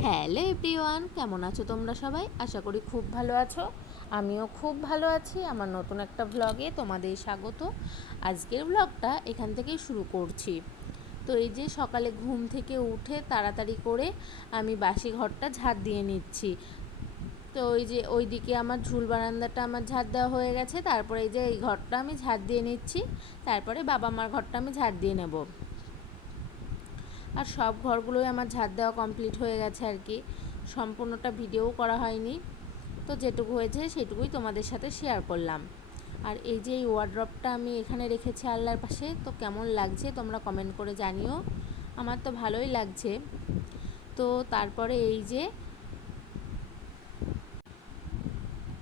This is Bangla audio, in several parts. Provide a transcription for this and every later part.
হ্যালো এভরিওয়ান, কেমন আছো তোমরা সবাই? আশা করি খুব ভালো আছো। আমিও খুব ভালো আছি। আমার নতুন একটা ব্লগে তোমাদের স্বাগত। আজকের ব্লগটা এখান থেকেই শুরু করছি। তো এই যে সকালে ঘুম থেকে উঠে তাড়াতাড়ি করে আমি বাসি ঘরটা ঝাড় দিয়ে নিচ্ছি। তো ওই যে ওই দিকে আমার ঝুল বারান্দাটা আমার ঝাড় দেওয়া হয়ে গেছে। তারপরে এই যে এই ঘরটা আমি ঝাড় দিয়ে নিচ্ছি। তারপরে বাবা মার ঘরটা আমি ঝাড় দিয়ে নেব। আর সব ঘরগুলোই আমার ঝাড় দেওয়া কমপ্লিট হয়ে গেছে আর কি। সম্পূর্ণটা ভিডিও করা হয়নি। তো যেটুকু হয়েছে সেটুকুই তোমাদের সাথে শেয়ার করলাম। আর এই যে এই ওয়ার্ড্রপটা আমি এখানে রেখেছি আল্লাহর পাশে, তো কেমন লাগছে তোমরা কমেন্ট করে জানিও। আমার তো ভালোই লাগছে। তো তারপরে এই যে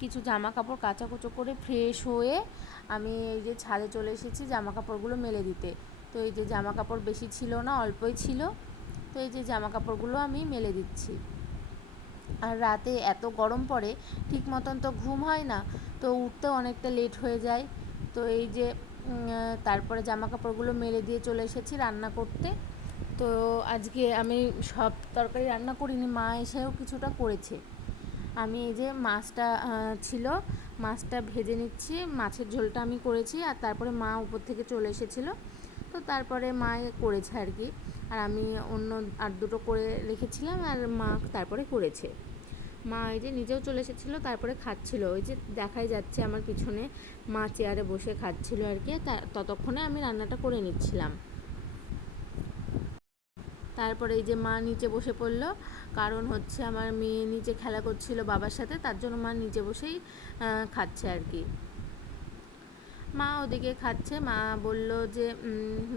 কিছু জামা কাপড় কাচাকুচো করে ফ্রেশ হয়ে আমি এই যে ছাদে চলে এসেছি জামা কাপড়গুলো মেলে দিতে। তো এই যে জামা কাপড় বেশি ছিল না, অল্পই ছিল, তো এই যে জামা কাপড়গুলো আমি মেলে দিচ্ছি। আর রাতে এত গরম পড়ে, ঠিক মতন তো ঘুম হয় না, তো উঠতে অনেকটা লেট হয়ে যায়। তো এই যে তারপরে জামা কাপড়গুলো মেলে দিয়ে চলে এসেছি রান্না করতে। তো আজকে আমি সব তরকারি রান্না করিনি, মা এসেও কিছুটা করেছে। আমি এই যে মাছটা ছিল, মাছটা ভেজে নিচ্ছি, মাছের ঝোলটা আমি করেছি, আর তারপরে মা উপর থেকে চলে এসেছিল। তো তারপরে মা করেছে আর কি। আর আমি অন্য আর দুটো করে রেখেছিলাম আর মা তারপরে করেছে। মা এই যে নিজেও চলে এসেছিল, তারপরে খাচ্ছিল। ওই যে দেখাই যাচ্ছে আমার পিছনে, মা চেয়ারে বসে খাচ্ছিল আর কি। ততক্ষণে আমি রান্নাটা করে নিচ্ছিলাম। তারপরে এই যে মা নিচে বসে পড়ল। কারণ হচ্ছে আমার মেয়ে নিচে খেলা করছিল বাবার সাথে, তার জন্য মা নিচে বসেই খাচ্ছে আর কি। মা ওদিকে খাচ্ছে। মা বলল যে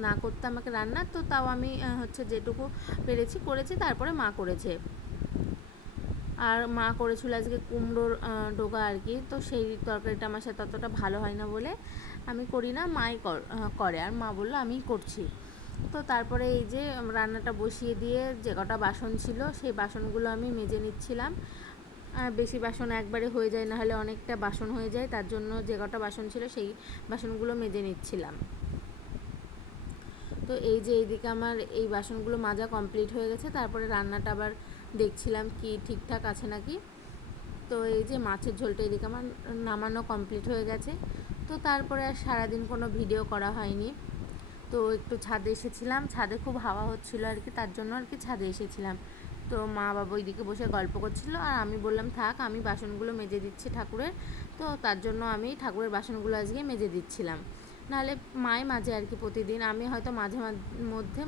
না করতে আমাকে রান্না, তো তাও আমি হচ্ছে যেটুকু পেরেছি করেছি, তারপরে মা করেছে। আর মা করেছিল আজকে কুমড়োর ডোগা আর কি, তো সেই তরকারিটা আমার সাথে ততটা ভালো হয় না বলে আমি করি না, মাই করে আর মা বলল আমি করছি। তো তারপরে এই যে, রান্নাটা বসিয়ে দিয়ে যে কটা বাসন ছিল, সেই বাসনগুলো আমি মেজে নিচ্ছিলাম। বেশি বাসন একবারে হয়ে যায়, না হলে অনেকটা বাসন হয়ে যায়। তার জন্য যে কটা বাসন ছিল সেই বাসনগুলো মেজে নিচ্ছিলাম। তো এই যে এইদিকে আমার এই বাসনগুলো মাজা কমপ্লিট হয়ে গেছে। তারপরে রান্নাটা আবার দেখছিলাম কি ঠিকঠাক আছে নাকি। তো এই যে মাছের ঝোলটা এদিকে আমার নামানো কমপ্লিট হয়ে গেছে। তো তারপরে আর সারাদিন কোনো ভিডিও করা হয়নি। তো একটু ছাদে এসেছিলাম। ছাদে খুব হাওয়া হচ্ছিল আর কি, তার জন্য আর কি ছাদে এসেছিলাম। তো মা বাবা ওইদিকে বসে গল্প করছিল আর আমি বললাম, থাক, আমি বাসনগুলো মেজে দিচ্ছি ঠাকুরের। তো তার জন্য আমি ঠাকুরের বাসনগুলো আজকে মেজে দিচ্ছিলাম। নাহলে মাই মাঝে আর কি প্রতিদিন। আমি হয়তো মাঝে মধ্যে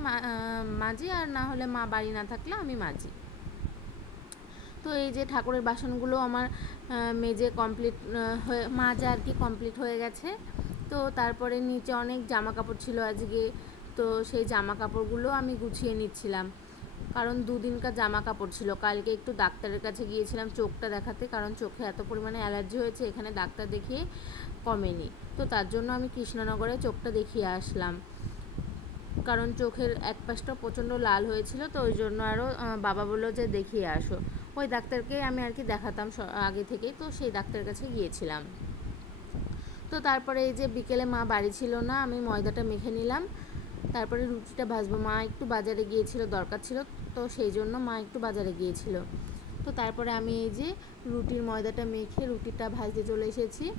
মাঝি আর না হলে মা বাড়ি না থাকলে আমি মাঝি। তো এই যে ঠাকুরের বাসনগুলো আমার মেজে কমপ্লিট হয়ে, মাজা আর কি কমপ্লিট হয়ে গেছে। তো তারপরে নিচে অনেক জামা কাপড় ছিল আজকে। তো সেই জামা কাপড়গুলো আমি গুছিয়ে নিচ্ছিলাম। কারণ দুদিনকার জামা কাপড় ছিল। কালকে একটু ডাক্তারের কাছে গিয়েছিলাম চোখটা দেখাতে, কারণ চোখে এত পরিমাণে অ্যালার্জি হয়েছে, এখানে ডাক্তার দেখিয়ে কমেনি। তো তার জন্য আমি কৃষ্ণনগরে চোখটা দেখিয়ে আসলাম। কারণ চোখের এক পাশটা প্রচণ্ড লাল হয়েছিল, তো ওই জন্য আরও বাবা বলল যে দেখিয়ে আসো। ওই ডাক্তারকে আমি আর কি দেখাতাম আগে থেকেই, তো সেই ডাক্তারের কাছে গিয়েছিলাম। তো তারপরে এই যে বিকেলে মা বাড়ি ছিল না, আমি ময়দাটা মেখে নিলাম। তারপরে রুটিটা ভাজবো। মা একটু বাজারে গিয়েছিল, দরকার ছিল, তো সেই জন্য মা একটু বাজারে গিয়েছিল। তো তারপরে আমি এই যে রুটির ময়দাটা মেখে রুটিটা ভাজতে চলে এসেছি।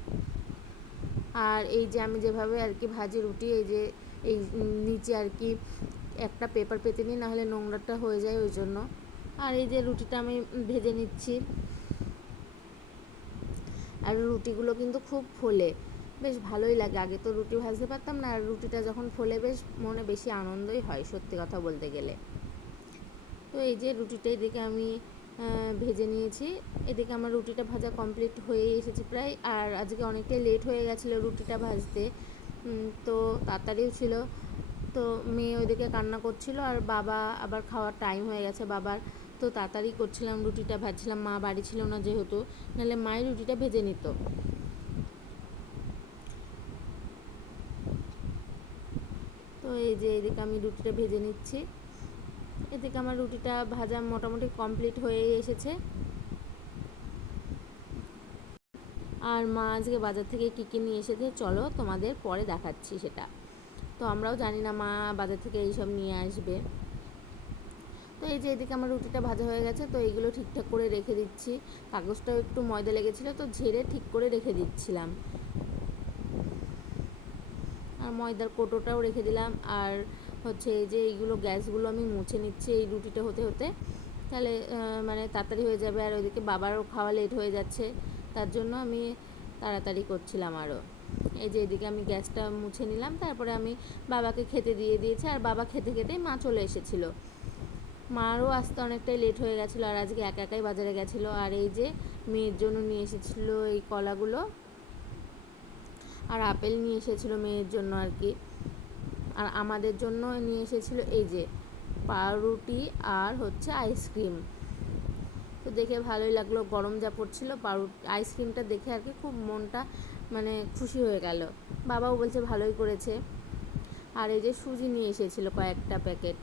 আর এই যে আমি যেভাবে আর কি ভাজি রুটি, এই যে এই নিচে আর কি একটা পেপার পেতে নিই, নাহলে নোংরাটা হয়ে যায় ওই জন্য। আর এই যে রুটিটা আমি ভেজে নিচ্ছি। আর রুটিগুলো কিন্তু খুব ফোলে। বেশ ভালোই লাগে। আগে তো রুটি ভাজতে পারতাম না, আর রুটিটা যখন ফোলে বেশ মনে বেশি আনন্দই হয় সত্যি কথা বলতে গেলে। তো এই যে রুটিটা এদিকে আমি ভেজে নিয়েছি। এদিকে আমার রুটিটা ভাজা কমপ্লিট হয়ে এসেছে প্রায়। আর আজকে অনেকটাই লেট হয়ে গেছিল রুটিটা ভাজতে। তো তাড়াতাড়িও ছিল। তো মেয়ে ওইদিকে কান্না করছিল, আর বাবা আবার খাওয়ার টাইম হয়ে গেছে বাবার। তো তাড়াতাড়ি করছিলাম রুটিটা, ভাজছিলাম। মা বাড়ি ছিল না যেহেতু, নাহলে মায়ের রুটিটা ভেজে নিত। তো এই যে এদিকে আমি রুটিটা ভেজে নিচ্ছি। এদিকে আমার রুটিটা ভাজা মোটামুটি কমপ্লিট হয়ে এসেছে। আর মা আজকে বাজার থেকে কী কী নিয়ে এসেছে চলো তোমাদের পরে দেখাচ্ছি সেটা। তো আমরাও জানি না মা বাজার থেকে এইসব নিয়ে আসবে। তো এই যে এদিকে আমার রুটিটা ভাজা হয়ে গেছে, তো এইগুলো ঠিকঠাক করে রেখে দিচ্ছি। কাগজটাও একটু ময়দা লেগেছিলো, তো ঝেড়ে ঠিক করে রেখে দিচ্ছিলাম। আর ময়দার কোটোটাও রেখে দিলাম। আর হচ্ছে এই যে এইগুলো গ্যাসগুলো আমি মুছে নিচ্ছি এই রুটিটা হতে হতে। তাহলে মানে তাড়াতাড়ি হয়ে যাবে আর ওইদিকে বাবারও খাওয়া লেট হয়ে যাচ্ছে। তার জন্য আমি তাড়াতাড়ি করছিলাম আরও। এই যে এদিকে আমি গ্যাসটা মুছে নিলাম, তারপরে আমি বাবাকে খেতে দিয়ে দিয়েছি। আর বাবা খেতে খেতেই মা চলে এসেছিল। মারও আসতে অনেকটাই লেট হয়ে গেছিল আর আজকে একা একাই বাজারে গেছিল। আর এই যে মেয়ের জন্য নিয়ে এসেছিল এই কলাগুলো। আর আপেল নিয়ে এসেছিল মেয়ের জন্য আর কি। আর আমাদের জন্য নিয়ে এসেছিল এই যে পাউরুটি আর হচ্ছে আইসক্রিম। তো দেখে ভালোই লাগল, গরম যা পড়ছিল পাউরুটি, আইসক্রিমটা দেখে আর কি খুব মনটা মানে খুশি হয়ে গেল। বাবাও বলছে ভালোই করেছে। আর এই যে সুজি নিয়ে এসেছিল কয়েকটা প্যাকেট।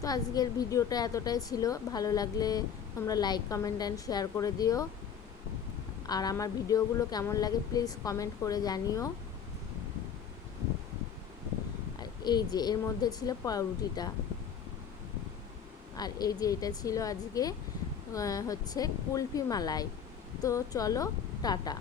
তো আজকের ভিডিওটা এতটাই ছিল। ভালো লাগলে তোমরা লাইক কমেন্ট অ্যান্ড শেয়ার করে দিও। আর আমার ভিডিওগুলো কেমন লাগে প্লিজ কমেন্ট করে জানিও। আর এই যে, এর মধ্যে ছিল পাউরুটিটা আর এই যে, এটা ছিল আজকে হচ্ছে কুলফি মালাই। তো চলো, টাটা।